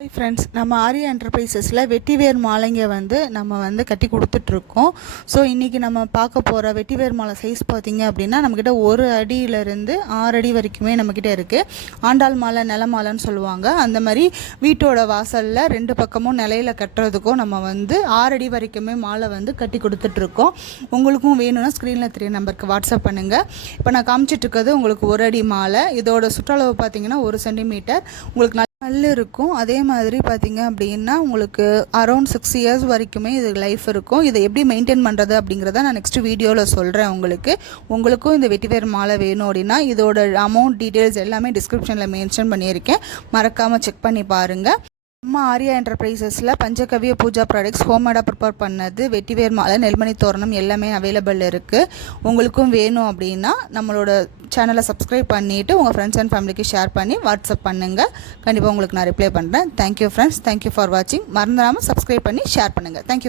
Hi friends, நம்ம ஆர்யா என்டர்பிரைசஸில் வெட்டிவேர் மாலைங்க நம்ம கட்டி கொடுத்துட்ருக்கோம். ஸோ இன்றைக்கி நம்ம பார்க்க போகிற வெட்டிவேர் மாலை சைஸ் பார்த்திங்க அப்படின்னா நம்மக்கிட்ட 1 அடியிலேருந்து 6 அடி வரைக்குமே நம்மக்கிட்ட இருக்குது. ஆண்டாள் மாலை, நில மாலைன்னு சொல்லுவாங்க. அந்த மாதிரி வீட்டோட வாசலில் 2 பக்கமும் நிலையில் கட்டுறதுக்கும் நம்ம 6 அடி வரைக்குமே மாலை கட்டி கொடுத்துட்ருக்கோம். உங்களுக்கும் வேணும்னா ஸ்க்ரீனில் 3 நம்பருக்கு வாட்ஸ்அப் பண்ணுங்கள். இப்போ நான் காமிச்சிட்ருக்கிறது உங்களுக்கு 1 அடி மாலை. இதோட சுற்றளவு பார்த்திங்கன்னா 1 சென்டிமீட்டர். உங்களுக்கு கல் இருக்கும். அதே மாதிரி பார்த்திங்க அப்படின்னா உங்களுக்கு அரௌண்ட் 6 இயர்ஸ் வரைக்குமே இது லைஃப் இருக்கும். இதை எப்படி மெயின்டைன் பண்ணுறது அப்படிங்கிறத நான் நெக்ஸ்ட் வீடியோவில் சொல்கிறேன். உங்களுக்கும் இந்த வெட்டிவேர் மாலை வேணும் அப்படின்னா இதோட அமௌண்ட் டீட்டெயில்ஸ் எல்லாமே டிஸ்கிரிப்ஷனில் மென்ஷன் பண்ணியிருக்கேன். மறக்காமல் செக் பண்ணி பாருங்கள். நம்ம ஆர்யா என்டர்பிரைசஸில் பஞ்சகவ்ய பூஜா ப்ராடக்ட்ஸ் ஹோம்மேடாக ப்ரிப்பேர் பண்ணது வெட்டிவேர் மாலை, நெல்மணி தோரணம் எல்லாமே அவைலபிள் இருக்குது. உங்களுக்கும் வேணும் அப்படின்னா நம்மளோட சேனலை சப்ஸ்கிரைப் பண்ணிவிட்டு உங்கள் ஃப்ரெண்ட்ஸ் அண்ட் ஃபேமிலிக்கு ஷேர் பண்ணி வாட்ஸ்அப் பண்ணுங்கள். கண்டிப்பாக உங்களுக்கு நான் ரிப்ளை பண்ணுறேன். தேங்க்யூ ஃப்ரெண்ட்ஸ், தேங்க்யூ ஃபார் வாட்சிங். மறந்துடாமல் சப்ஸ்கிரைப் பண்ணி ஷேர் பண்ணுங்கள். தேங்க்யூ.